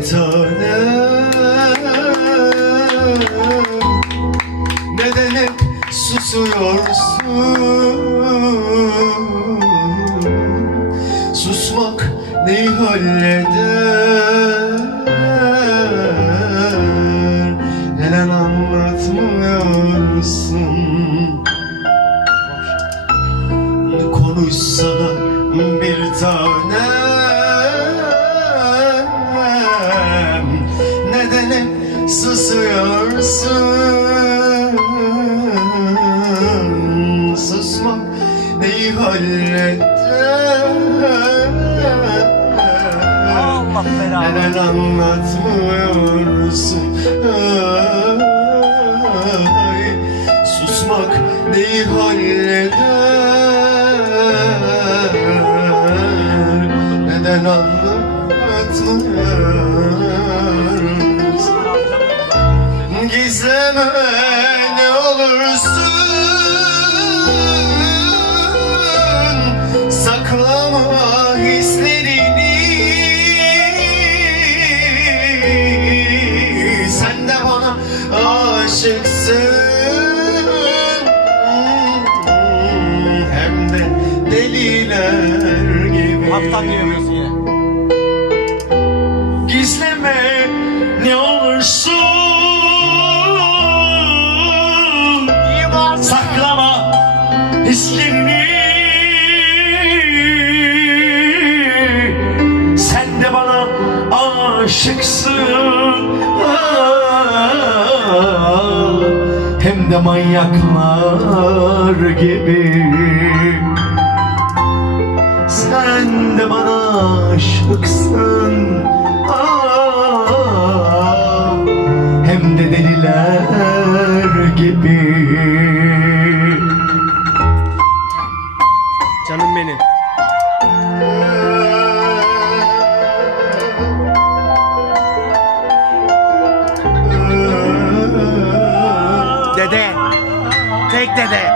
bir tanem Neden hep susuyorsun? Susmak neyi halleder? Neden anlatmıyorsun? Konuşsana bir tanem susuyorsun. Susmak neyi halleder Allah belanı. Neden anlatmıyorsun? Ay, Susmak neyi halleder Neden anlatmıyorsun Ne olursun. Aşıksın. Hem de deliler gibi. Haftan diyemiyorsun Saklama hislerini Sen de bana aşıksın. Hem de manyaklar gibi. Sen de bana aşıksın. Hem de deliler gibi Dede. Tek dede.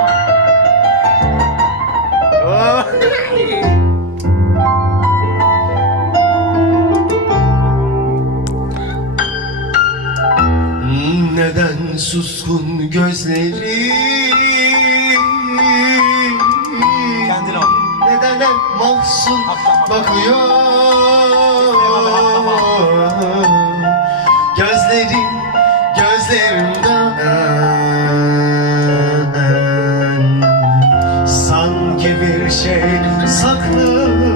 Oh. Neden suskun gözleri Kendin ol. Neden hep mahzun bakıyor Atlama, saklıyor.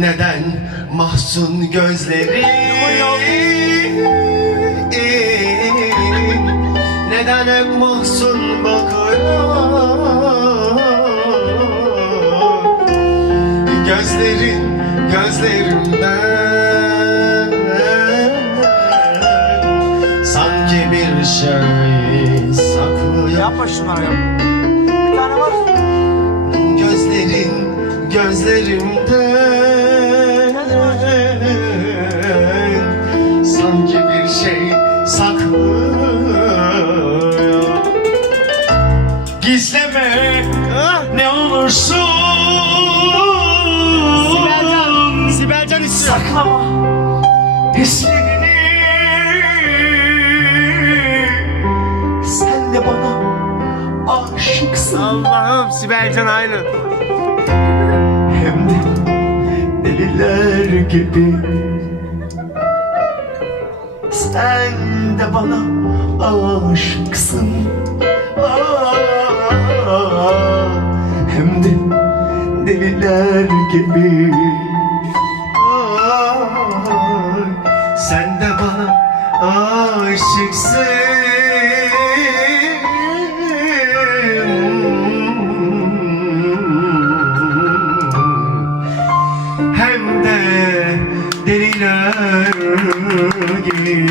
Neden mahzun gözlerin Neden hep mahzun bakıyor? Gözlerin gözlerimden Sanki bir şey saklıyor. Yapma şunları ya. Gözlerin gözlerimden Sanki bir şey saklıyor. Gizleme ne olursun. Sibelcan. Sibelcan istiyor. Saklama. Hislerini Sibelcan aynı. Hem de deliler gibi. Sen de bana aşıksın. Hem de deliler gibi. Sen de bana aşıksın deliler gibi